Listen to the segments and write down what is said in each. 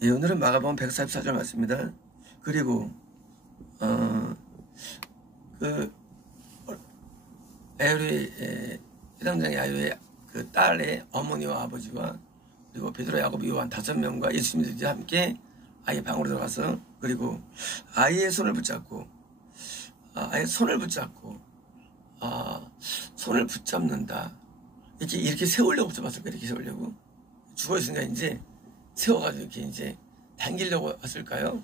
예, 오늘은 마가복음 144절 말씀입니다. 그리고 그 야율의 해당장 야율의 그 딸의 어머니와 아버지와 그리고 베드로, 야고보, 요한 5명과 예수님들이 함께 아이의 방으로 들어가서 그리고 아이의 손을 붙잡고 손을 붙잡는다. 이렇게 세우려고 붙잡았을 거예요. 이렇게 세우려고. 죽어있으니까 이제 세워가지고 이렇게 이제 당기려고 했을까요?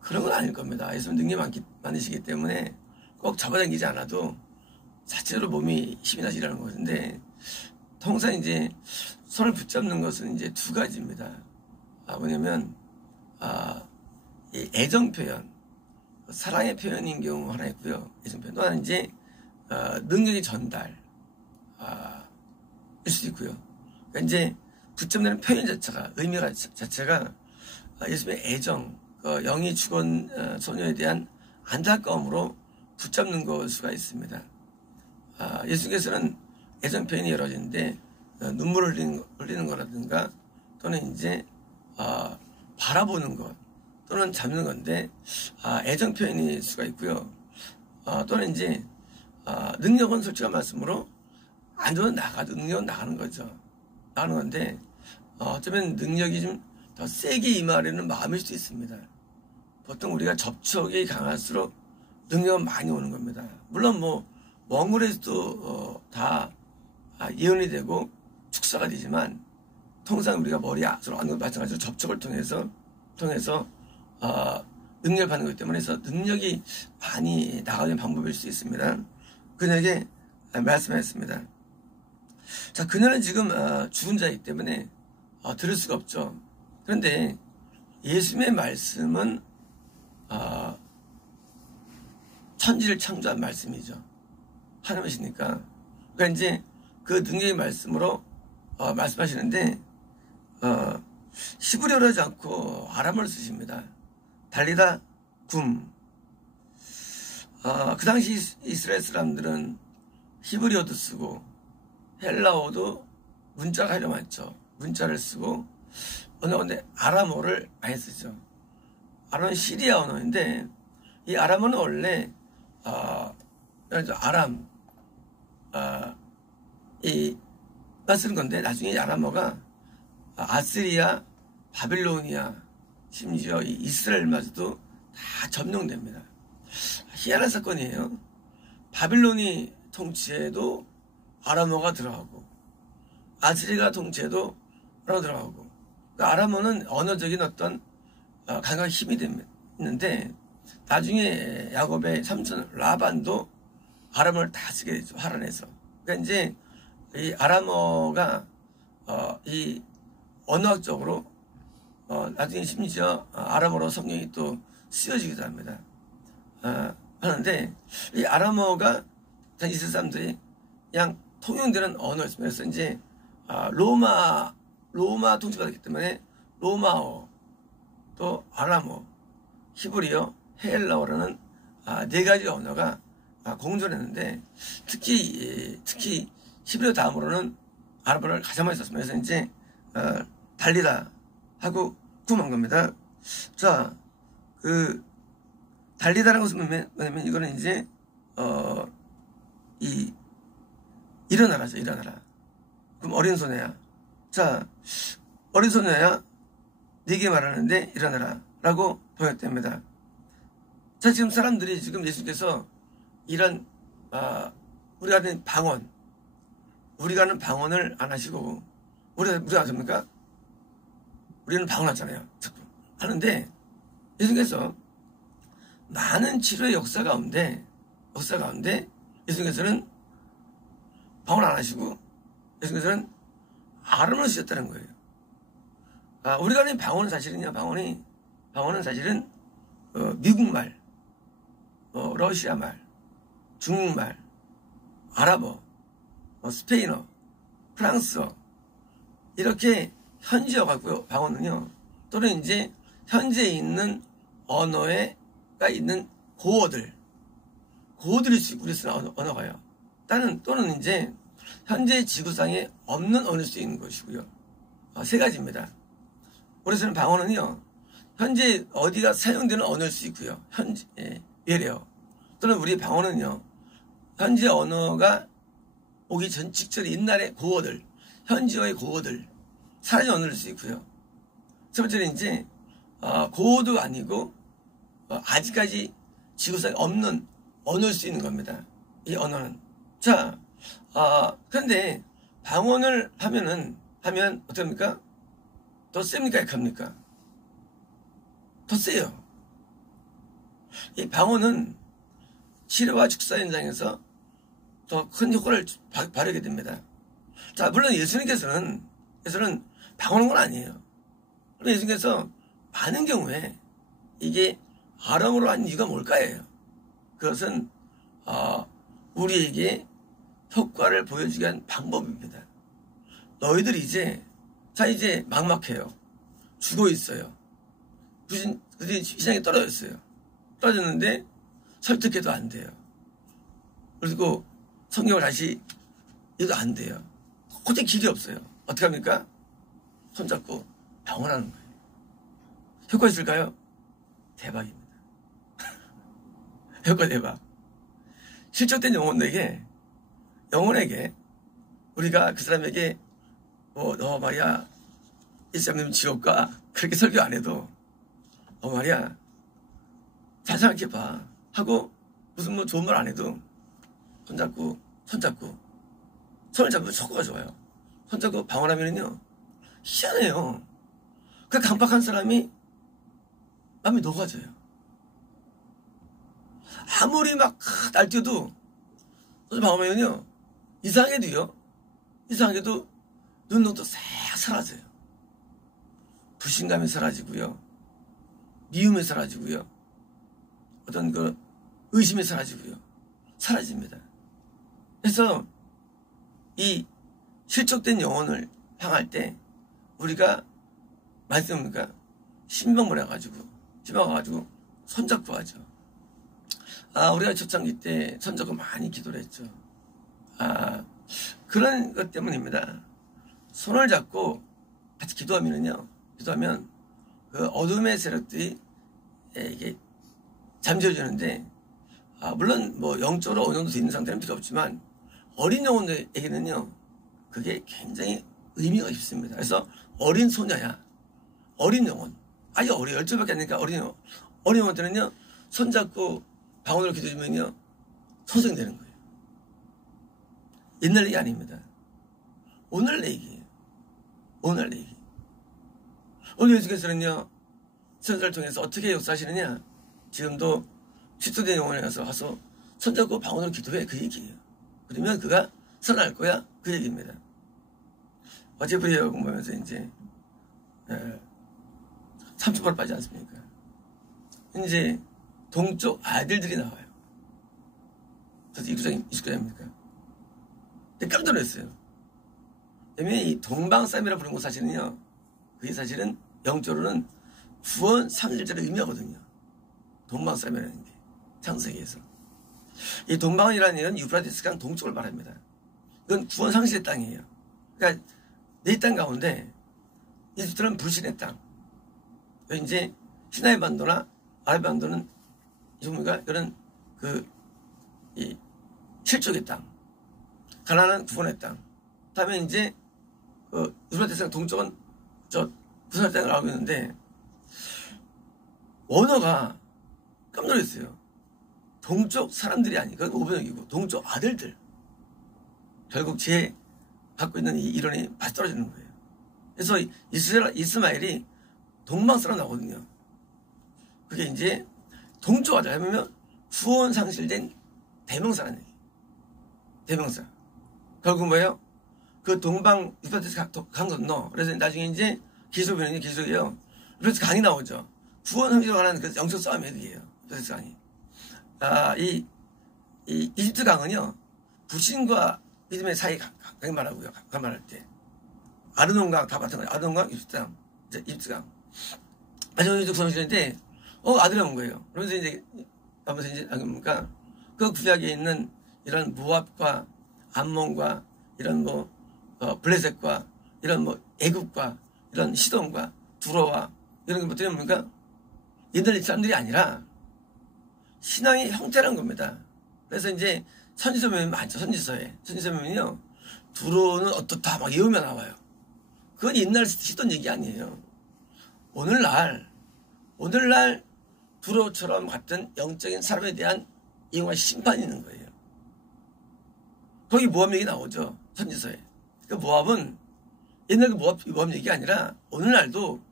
그런 건 아닐 겁니다. 예수님 능력이 많으시기 때문에 꼭 잡아당기지 않아도 자체로 몸이 힘이 나서 일하는 것인데, 통상 이제 손을 붙잡는 것은 이제 두 가지입니다. 뭐냐면, 이 애정 표현, 사랑의 표현인 경우 하나 있고요. 애정 표현. 또 하나는 이제, 능력의 전달, 일 수도 있고요. 그러니까 이제 붙잡는 표현 자체가, 의미가 자체가 예수님의 애정, 영이 죽은 소녀에 대한 안타까움으로 붙잡는 걸 수가 있습니다. 예수님께서는 애정 표현이 여러 가지인데, 눈물을 흘리는 거라든가, 또는 이제, 바라보는 것, 또는 잡는 건데, 애정 표현일 수가 있고요. 또는 이제, 능력은 솔직한 말씀으로, 안 좋으면 능력은 나가는 거죠. 나가는 건데, 어쩌면 능력이 좀 더 세게 임하려는 마음일 수도 있습니다. 보통 우리가 접촉이 강할수록 능력은 많이 오는 겁니다. 물론 먼 거리에서도 다 예언이 되고 축사가 되지만, 통상 우리가 서로 하는 것 마찬가지로 접촉을 통해서 능력을 받는 거기 때문에 해서 능력이 많이 나가는 방법일 수 있습니다. 그녀에게 말씀하였습니다. 자, 그녀는 지금 죽은 자이기 때문에 들을 수가 없죠. 그런데 예수님의 말씀은 천지를 창조한 말씀이죠. 하나님이시니까. 그러니까 이제 그 능력의 말씀으로 말씀하시는데, 히브리어로 하지 않고 아람어를 쓰십니다. 달리다 굼. 그 당시 이스라엘 사람들은 히브리어도 쓰고 헬라어도 문자가 하려 많죠. 문자를 쓰고 언어인데 아람어를 많이 쓰죠. 아람어는 시리아 언어인데, 이 아람어는 원래 아람 만 쓰는 건데, 나중에 이 아람어가 아시리아, 바빌로니아, 심지어 이 이스라엘마저도 다 점령됩니다. 희한한 사건이에요. 바빌론이 통치에도 아람어가 들어가고, 아시리아 통치에도 아람어가 들어가고, 아람어는 언어적인 어떤 강한 힘이 있는데, 나중에 야곱의 삼촌 라반도 아람어를 다 쓰게 되죠. 하란에서. 그러니까 이제 이 아람어가 이 언어학적으로 나중에 심지어 아람어로 성경이 또 쓰여지기도 합니다. 하는데, 이 아람어가 이스라엘 사람들이 그냥 통용되는 언어였습니다. 그래서 이제 로마 통치받았기 때문에 로마어, 또 아람어, 히브리어, 헬라어라는 4가지 언어가 공존했는데, 특히 히브리어 다음으로는 아람어를 가장 많이 썼습니다. 그래서 이제 달리다 하고 굼한 겁니다. 자, 그 달리다라는 것은 뭐냐면 이거는 이제 일어나라죠. 일어나라. 그럼 어린 소녀야. 자, 어린 소녀야, 네게 말하는데 일어나라 라고 보였답니다. 자, 지금 사람들이 지금 예수께서 이런 우리가 하는 방언을 안 하시고, 우리가 하십니까? 우리는 방언하잖아요. 자꾸 하는데, 예수께서 많은 치료의 역사 가운데 예수께서는 방언 안 하시고 예수께서는 아람어를 쓰셨다는 거예요. 우리가 하는 방언은 사실은요, 방언은 사실은 미국말, 러시아말, 중국말, 아랍어, 스페인어, 프랑스어, 이렇게 현지어 같고요. 방언은요, 또는 이제 현재 있는 언어가 있는 고어들이 우리 쓰는 언어가요. 또는 이제 현재 지구상에 없는 언어일 수 있는 것이고요. 3가지입니다. 우리 쓰는 방언은요, 현재 어디가 사용되는 언어일 수 있고요. 현재, 예래요. 또는 우리 방언은요, 현재 언어가 오기 전 직전 옛날의 고어들, 현지어의 고어들, 사라진 언어일 수 있고요. 첫 번째는 이제, 고어도 아니고, 아직까지 지구상에 없는 언어일 수 있는 겁니다. 이 언어는. 자, 그런데 방언을 하면 어떻습니까? 더 셉니까? 약합니까? 더 세요. 이 방언은 치료와 축사 현장에서 더 큰 효과를 발휘하게 됩니다. 자, 물론 예수님께서는 방언한 건 아니에요. 그럼 예수님께서 많은 경우에 이게 아람어로 한 이유가 뭘까요? 그것은 우리에게 효과를 보여주기 위한 방법입니다. 너희들이 이제 막막해요. 죽어 있어요. 그들이 시장에 떨어졌어요. 떨어졌는데 설득해도 안 돼요. 그리고 성경을 다시 읽어도 안 돼요. 도저히 길이 없어요. 어떻게 합니까? 손잡고 방언하는 거예요. 효과 있을까요? 대박입니다. 효과 대박. 실족된 영혼에게 우리가 그 사람에게 너 말이야 이 사람님 지옥 가 그렇게 설교 안 해도 너 말이야 잘 생각해 봐 하고 무슨 좋은 말 안 해도 손잡고 손을 잡으면 효과가 좋아요. 손잡고 방언하면요 희한해요. 그 강박한 사람이 마음이 녹아져요. 아무리 막 날뛰어도 방언하면요 이상하게도 눈동도 싹 사라져요. 불신감이 사라지고요. 미움이 사라지고요. 어떤 의심이 사라집니다. 그래서 이 실족된 영혼을 향할 때 우리가 말씀입니까? 신방을 해가지고 손잡고 하죠. 우리가 초창기 때 손잡고 많이 기도를 했죠. 그런 것 때문입니다. 손을 잡고 같이 기도하면 그 어둠의 세력들이 이게 잠재워지는데, 물론 영적으로 어느 정도 돼 있는 상태는 필요 없지만 어린 영혼들에게는요 그게 굉장히 의미가 있습니다. 그래서 어린 소녀야, 어린 영혼, 아주 어려 12밖에 안 되니까 어린 영혼들은요 손잡고 방언으로 기도해주면요 소생되는 거예요. 옛날 얘기 아닙니다. 오늘 얘기예요. 오늘 얘기. 오늘 예수께서는요 선사를 통해서 어떻게 역사하시느냐, 지금도 취소된 영혼에 와서 손잡고 방언으로 기도해, 그 얘기예요. 그러면 그가 살아날 거야, 그 얘기입니다. 어제 브리어 공부하면서 이제 3초간 빠지지 않습니까? 이제 동쪽 아들들이 나와요. 저도 29장입니까? 근데 깜짝 놀랐어요. 왜냐면 이 동방쌈이라 부르는 거 사실은요, 그게 사실은 영적으로는 구원 상실자를 의미하거든요. 동방쌈이라는 게 창세기에서. 이 동방이라는 얘기는 유프라디스 강 동쪽을 말합니다. 이건 구원 상실의 땅이에요. 그러니까 네 땅 가운데 이집트는 불신의 땅. 이제 시나이 반도나 아랍 반도는 이종류가 이런 이 실족의 땅. 가나안은 구원의 땅. 다음에 이제 유프라디스 강 동쪽은 부산의 땅을 알고 있는데, 언어가 깜짝 놀랐어요. 동쪽 사람들이 아니고 오병이고 동쪽 아들들. 결국 제 갖고 있는 이 이론이 맞 떨어지는 거예요. 그래서 이스마엘이 동방 사람 나오거든요. 그게 이제 동쪽 아들 하면 구원 상실된 대명사라는 얘기. 대명사. 결국 뭐예요? 그 동방 유프라디스 강 건너. 그래서 나중에 이제 기소변이 그래서 강이 나오죠. 구원 상실을 하는 그 영적 싸움의 얘기예요. 유프라디스 강이. 이 이집트 강은요 불신과 믿음의 사이 강이 말하고요. 강 말할 때 아르논강 다 마찬가지. 아르논강, 이집트 강. 마지막에 구성시는데 아들이 온 거예요. 그러면서 이제 뭡니까? 그 구약에 있는 이런 모압과 암몬과 이런 블레셋과 이런 애굽과 이런 시돈과 두로와 이런 게 어떻게 뭡니까? 옛날 사람들이 아니라 신앙의 형태라는 겁니다. 그래서 이제 선지서면이 많죠. 선지서면이요. 두로는 어떻다 막 이러면 나와요. 그건 옛날 시던 얘기 아니에요. 오늘날 두로처럼 같은 영적인 사람에 대한 이용한 심판이 있는 거예요. 거기 모압 얘기 나오죠. 선지서에. 그 모압은 옛날 그 모압 얘기가 아니라 오늘날도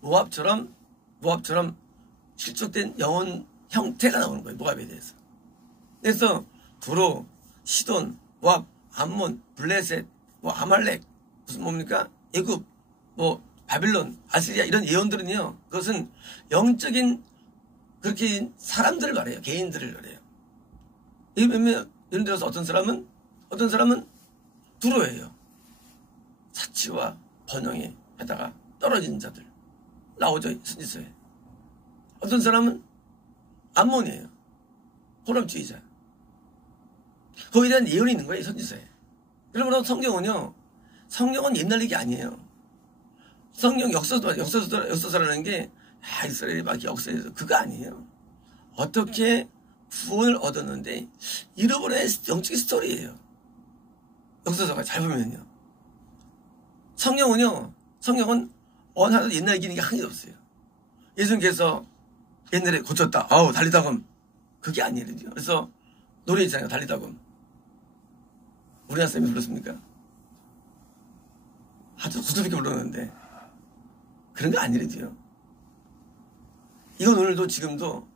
모압처럼 실족된 영혼 형태가 나오는 거예요. 모압에 대해서. 그래서 두로, 시돈, 모압, 암몬, 블레셋, 뭐 아말렉, 무슨 뭡니까? 애굽, 뭐 바빌론, 아시리아 이런 예언들은요. 그것은 영적인 그렇게 사람들을 말해요. 개인들을 말해요. 예를 들어서 어떤 사람은 두로예요. 사치와 번영에 하다가 떨어진 자들 나오죠. 선지서에. 어떤 사람은 암몬이에요. 혼합주의자. 거기에 대한 예언이 있는 거예요. 선지서에. 그러므로 성경은 옛날 얘기 아니에요. 성경 역사서라는 게 이스라엘이 막 역사에서 그거 아니에요. 어떻게 구원을 얻었는데 잃어버린 영적인 스토리예요. 역사서가 잘 보면요. 성경은 어느 하나도 옛날 얘기는 게 한 개 없어요. 예수님께서 옛날에 고쳤다. 아우 달리다금. 그게 아니에요. 그래서 노래 있잖아요. 달리다금. 우리나라 쌤이 불렀습니까? 아주 구두롭게 불렀는데 그런 거 아니래요. 이건 오늘도 지금도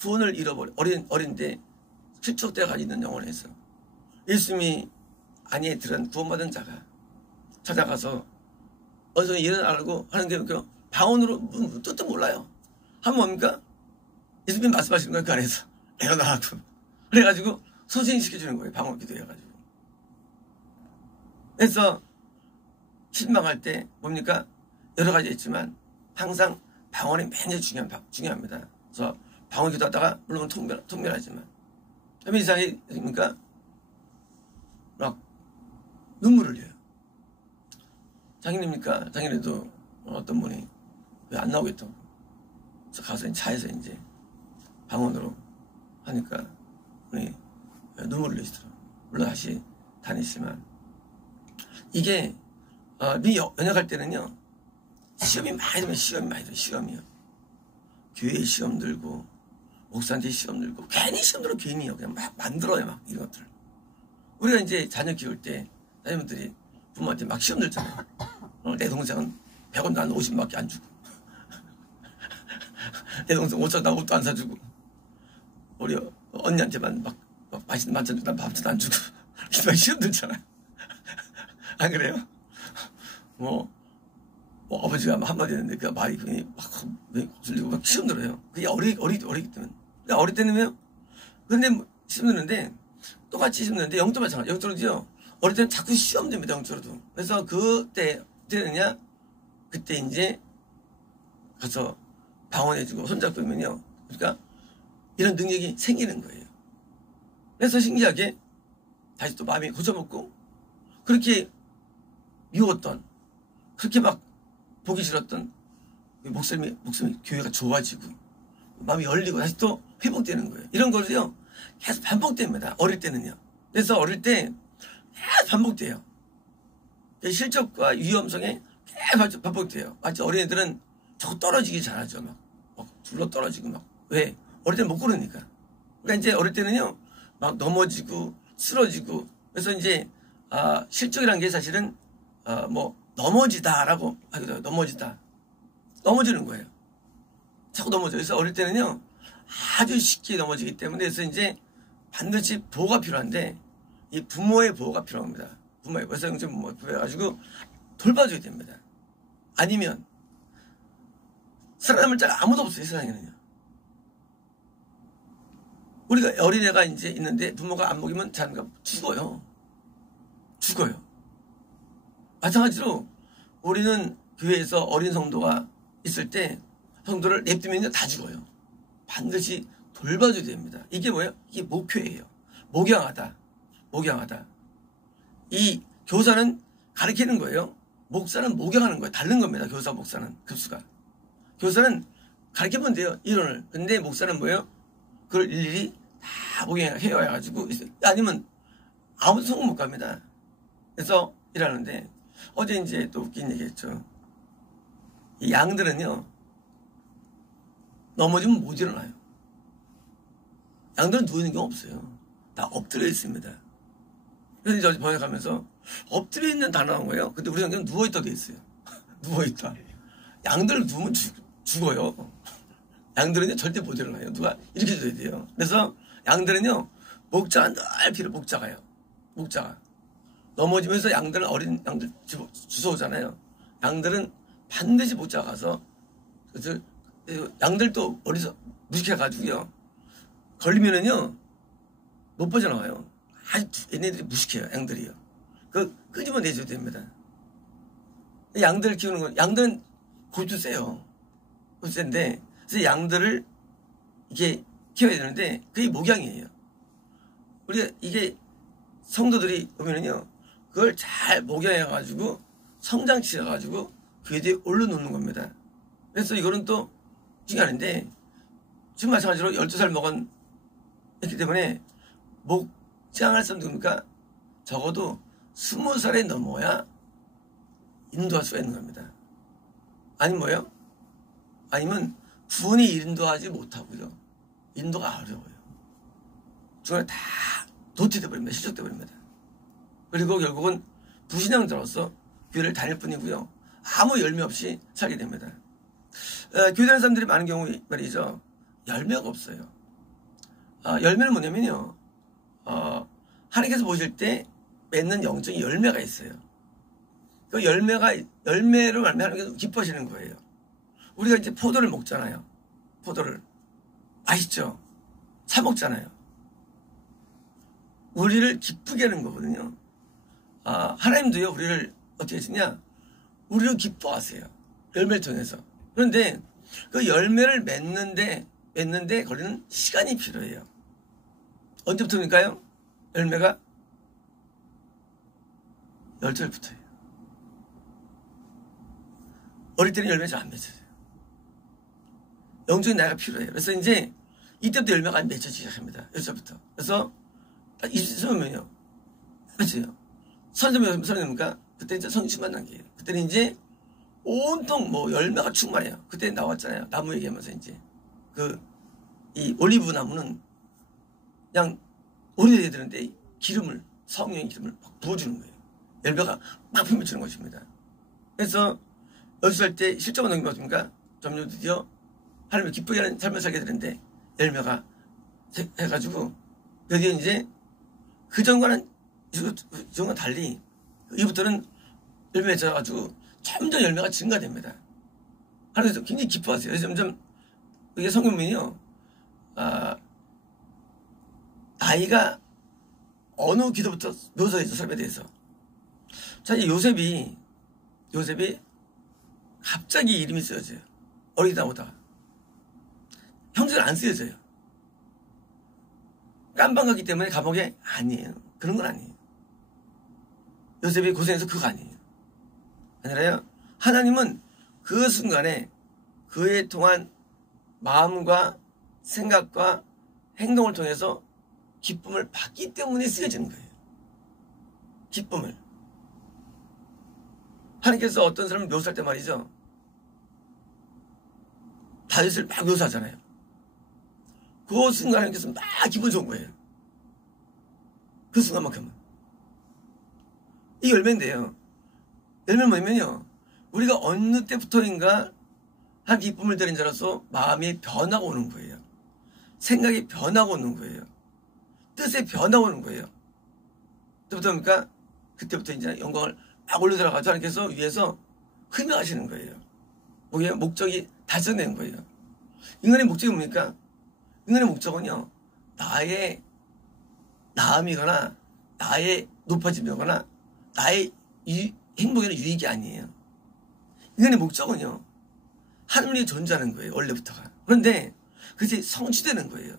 구원을 잃어버린 어린데 실족되어 있는 영혼에서 예수님이 안에 들은 구원받은 자가 찾아가서 어디서 일어나려고 하는 게 그 방언으로 뜻도 몰라요. 하면 뭡니까? 예수님 말씀하시는 거예요. 그 안에서 일어나라고. 그래가지고 소진시켜주는 거예요. 방언 기도해가지고. 그래서 실망할 때 뭡니까? 여러 가지 있지만 항상 방언이 굉장히 중요합니다. 그래서 방언 기도하다가 물론 통멸하지만 이상이 뭡니까? 막 눈물을 흘려요. 장인입니까? 장인에도 어떤 분이 왜 안 나오겠다고. 그래서 가서 차에서 이제 방언으로 하니까 우리 눈물을 흘리시더라고요. 물론 다시 다니지만 이게 연약할 때는요. 시험이 많이 들면 시험이요. 교회에 시험 들고 목사한테 시험 들고 괜히 시험 들어 괜히요. 그냥 막 만들어요. 막 이런 것들. 우리가 이제 자녀 키울 때 자녀분들이 부모한테 막 시험 들잖아요. 내 동생은 100원 난 50원밖에 안 주고 내 동생 5천 난 옷도 안 사주고 우리 언니한테만 막 맛있는 반찬 주고 난 밥도 안 주고 이렇게 시험 들잖아요. 안 그래요? 뭐 아버지가 한마디 했는데 그 말이 괜히 막 거슬리고 막 시험 들어요. 그게 어리기 때문에. 그러니까 어릴 때는요. 근데 시험 드는데 똑같이 시험 드는데 영도 마찬가지. 영도로도요. 어릴 때는 자꾸 시험 됩니다. 영도로도. 그래서 그때 이제 가서 방언해주고 손잡고 있면요. 그러니까 이런 능력이 생기는 거예요. 그래서 신기하게 다시 또 마음이 고쳐먹고 그렇게 미웠던 그렇게 막 보기 싫었던 목숨이 교회가 좋아지고 마음이 열리고 다시 또 회복되는 거예요. 이런 거를요 계속 반복됩니다. 어릴 때는요. 그래서 어릴 때 계속 반복돼요. 실적과 위험성에 계속 반복돼요. 마치 어린애들은 자꾸 떨어지기 잘하죠. 막 둘러 떨어지고 막 왜? 어릴 때는 못 그러니까. 그러니까 이제 어릴 때는요 막 넘어지고 쓰러지고 그래서 이제 실적이라는 게 사실은 뭐 넘어지다라고 하기도 넘어지는 거예요. 자꾸 넘어져요. 그래서 어릴 때는요 아주 쉽게 넘어지기 때문에 그래서 이제 반드시 보호가 필요한데 이 부모의 보호가 필요합니다. 부모의 외성적 부모 그래가지고 돌봐줘야 됩니다. 아니면 살아남을 자가 아무도 없어요. 세상에는요. 우리가 어린애가 이제 있는데 부모가 안 먹이면 자기가 죽어요. 마찬가지로 우리는 교회에서 어린 성도가 있을 때 성도를 냅두면 다 죽어요. 반드시 돌봐줘야 됩니다. 이게 뭐예요? 이게 목회예요. 목양하다. 이 교사는 가르치는 거예요. 목사는 목양하는 거예요. 다른 겁니다. 교사, 목사는 급수가. 교사는 가르치면 돼요. 이론을. 근데 목사는 뭐예요? 그걸 일일이 다 목양해가지고 아니면 아무도 성공 못 갑니다. 그래서 일하는데 어제 이제 또 웃긴 얘기했죠. 이 양들은요 넘어지면 못 일어나요. 양들은 누워있는 경우 없어요. 다 엎드려 있습니다. 그래서 이제 어제 번역하면서 엎드려 있는 단어 나온 거예요. 근데 우리 성경은 누워있다 돼 있어요. 누워있다. 양들 누우면 죽어요. 양들은요 절대 못 일어나요. 누가 이렇게 줘야 돼요. 그래서 양들은요 목자가 늘 필요. 목자가요. 목자가 넘어지면서 양들은 어린 양들 주워오잖아요. 양들은 반드시 목자가 가서 그래서 양들도 어리서 무식해가지고요 걸리면은요 못 빠져나와요. 아주 얘네들이 무식해요. 양들이요. 그 끄집어 내줘야 됩니다. 양들 키우는 건 양들은 골도 세요. 골도 센데 그래서 양들을 이렇게 키워야 되는데 그게 목양이에요. 우리가 이게 성도들이 보면은요 그걸 잘 목양해가지고 성장시켜가지고 그에 대해 올려놓는 겁니다. 그래서 이거는 또 중요한데 지금 마찬가지로 12살 먹은 했기 때문에 목장할 수 누굽니까? 적어도 20살에 넘어야 인도할 수가 있는 겁니다. 아니면 뭐예요? 아니면 군이 인도하지 못하고요. 인도가 어려워요. 중간에 다 도태돼 버립니다. 실족돼 버립니다. 그리고 결국은 부신앙자로서 교회를 다닐 뿐이고요. 아무 열매 없이 살게 됩니다. 교회 다니는 사람들이 많은 경우 말이죠. 열매가 없어요. 열매는 뭐냐면요. 하나님께서 보실 때 맺는 영적인 열매가 있어요. 그 열매로 말하면 하나님께서 기뻐하시는 거예요. 우리가 이제 포도를 먹잖아요. 포도를. 맛있죠? 사 먹잖아요. 우리를 기쁘게 하는 거거든요. 하나님도요, 우리를 어떻게 하시냐? 우리를 기뻐하세요. 열매를 통해서. 그런데 그 열매를 맺는데 걸리는 시간이 필요해요. 언제부터일까요? 열매가 10살부터예요. 어릴 때는 열매 잘 안 맺혀져요. 영적인 나이가 필요해요. 그래서 이제 이때부터 열매가 안 맺혀지기 시작합니다. 10살부터. 그래서 20살이면요. 맞아요. 선생님입니까? 그때 이제 성취만 단계예요. 그때는 이제 온통 뭐 열매가 충만해요. 그때 나왔잖아요. 나무 얘기하면서 이제 이 올리브 나무는 그냥 오래돼야 되는데 기름을 성령의 기름을 막 부어주는 거예요. 열매가 막 뿜어주는 것입니다. 그래서 10살 때 실적을 넘기면 어떻습니까? 점점 드디어 하나님을 기쁘게 하는 삶을 살게 되는데 열매가 해가지고 드디어 이제 그전과는 달리 이부터는 열매 맺어가지고 점점 열매가 증가됩니다. 하나님께서 굉장히 기뻐하세요. 그래서 점점 이게 성경문이요. 나이가 어느 기도부터 묘사해 있죠. 사람에 대해서. 자, 이 요셉이 갑자기 이름이 쓰여져요. 어리다 오다가. 형제가 안 쓰여져요. 깜방 갔기 때문에 감옥에 아니에요. 그런 건 아니에요. 요셉이 고생해서 그거 아니에요. 아니라요. 하나님은 그 순간에 그에 통한 마음과 생각과 행동을 통해서 기쁨을 받기 때문에 쓰여지는 거예요. 기쁨을. 하나님께서 어떤 사람을 묘사할 때 말이죠. 다윗을 막 묘사하잖아요. 그 순간 하나님께서 막 기분 좋은 거예요. 그 순간만큼은. 이 열매인데요. 열매는 뭐냐면요. 우리가 어느 때부터인가 한 기쁨을 드린 자로서 마음이 변하고 오는 거예요. 생각이 변하고 오는 거예요. 뜻에 변하고 오는 거예요. 그때부터입니까? 그때부터 이제 영광을 막 올려들어가지고 하나님께서 위에서 흠명하시는 거예요. 목적이 달성되는 거예요. 인간의 목적이 뭡니까? 인간의 목적은요. 나의 나음이거나 나의 높아짐이거나 나의 행복에는 유익이 아니에요. 인간의 목적은요. 하늘이 존재하는 거예요. 원래부터가. 그런데 그것이 성취되는 거예요.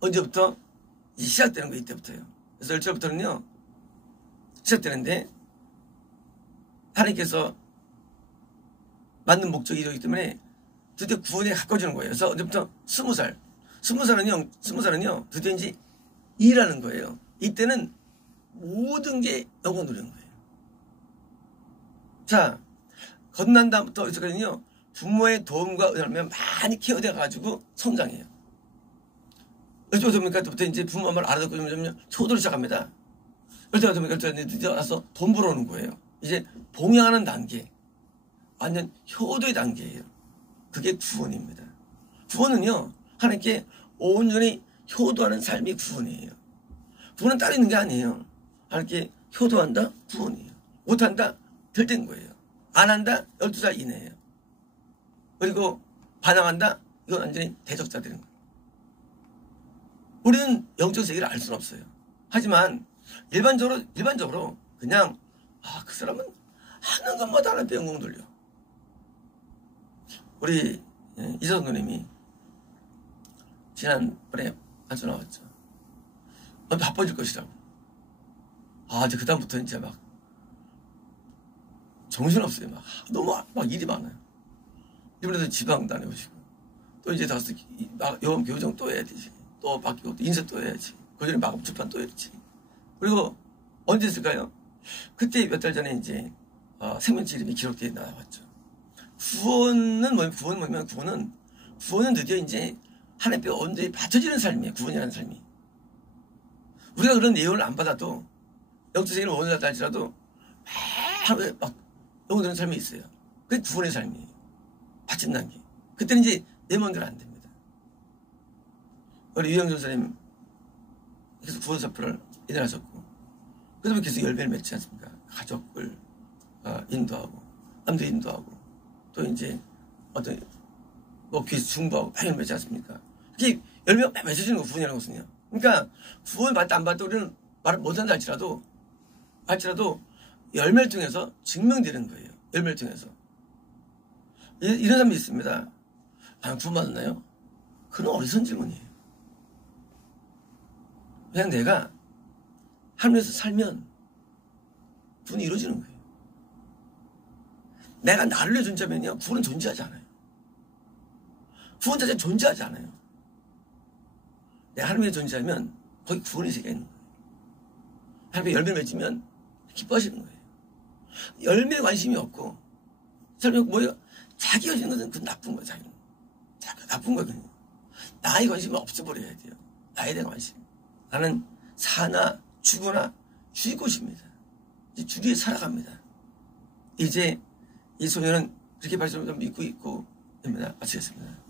언제부터? 시작되는 거 이때부터요. 그래서 1절부터는요. 시작되는데 하나님께서 만든 목적이 이러기 때문에 드디어 구원에 가까워지는 거예요. 그래서 언제부터 20살. 20살은요, 드디어 이제 일하는 거예요. 이때는 모든 게 영광 누리는 거예요. 자, 건난 다음부터 여기서까지는요, 부모의 도움과 은혜를 많이 케어돼 가지고 성장해요. 어쩌다 보니까 그때부터 이제 부모 말 알아듣고 점점 효도를 시작합니다. 어쩌다 보니까 드디어 와서 돈 벌어오는 거예요. 이제 봉양하는 단계. 완전 효도의 단계예요. 그게 구원입니다. 구원은요, 하나님께 온전히 효도하는 삶이 구원이에요. 구원은 따로 있는 게 아니에요. 하나님께 효도한다? 구원이에요. 못한다? 들된 거예요. 안 한다? 12살 이내예요. 그리고 반항한다? 이건 완전히 대적자 되는 거예요. 우리는 영적 세계를 알 수는 없어요. 하지만 일반적으로 그냥 그 사람은 하는 것마다 하나님께 영광 돌려. 우리 이서선 누님이 지난번에 안수 나왔죠. 바빠질 것이라고. 이제 그다음부터 이제 막 정신없어요. 너무 일이 많아요. 이번에도 지방 다녀오시고 또 이제 다시 요원 교정 또 해야 되지. 또 바뀌고 또 인쇄 또 해야지. 그 전에 마법 출판 또 해야지. 그리고 언제 했을까요? 그때 몇 달 전에 이제 생명체 이름이 기록되어 나왔죠. 구원은 뭐냐면 구원은 드디어 이제 하나님께 온전히 바쳐지는 삶이에요. 구원이라는 삶이. 우리가 그런 내용을 안 받아도 영적 세계를 원하다 할지라도 하루에 막 영원한 삶이 있어요. 그게 구원의 삶이에요. 바친다는 게. 그때는 이제 내 마음대로 안 됩니다. 우리 유영 전사님 계속 구원 사표를 인하셨고 그다음에 계속 열매를 맺지 않습니까? 가족을 인도하고 남도 인도하고 또 이제 어떤 교회에서 중보하고 많이 맺지 않습니까? 그게 열매가 맺어지는 거 구원이라는 것은요. 그러니까 구원 받다 안 받다 우리는 말을 못한다 할지라도 열매를 통해서 증명되는 거예요. 열매를 통해서. 이런 사람이 있습니다. 구원 받았나요? 그건 어리석은 질문이에요. 그냥 내가 하늘에서 살면 구원이 이루어지는 거예요. 내가 나를 위해 존재하면요, 구원은 존재하지 않아요. 구원 자체는 존재하지 않아요. 내가 하나님 위해 존재하면 거기 구원의 세계가 있는 거예요. 하나님의 열매 맺으면 기뻐하시는 거예요. 열매에 관심이 없고 삶이 뭐예요? 자기가 주는 것은 그건 나쁜 거예요. 자기는 나쁜 거거든요. 나의 관심을 없애버려야 돼요. 나에 대한 관심. 나는 사나 죽으나 주의 것입니다. 이제 주위에 살아갑니다. 이제 이 소녀는 그렇게 말씀을 믿고 있고 됩니다. 마치겠습니다.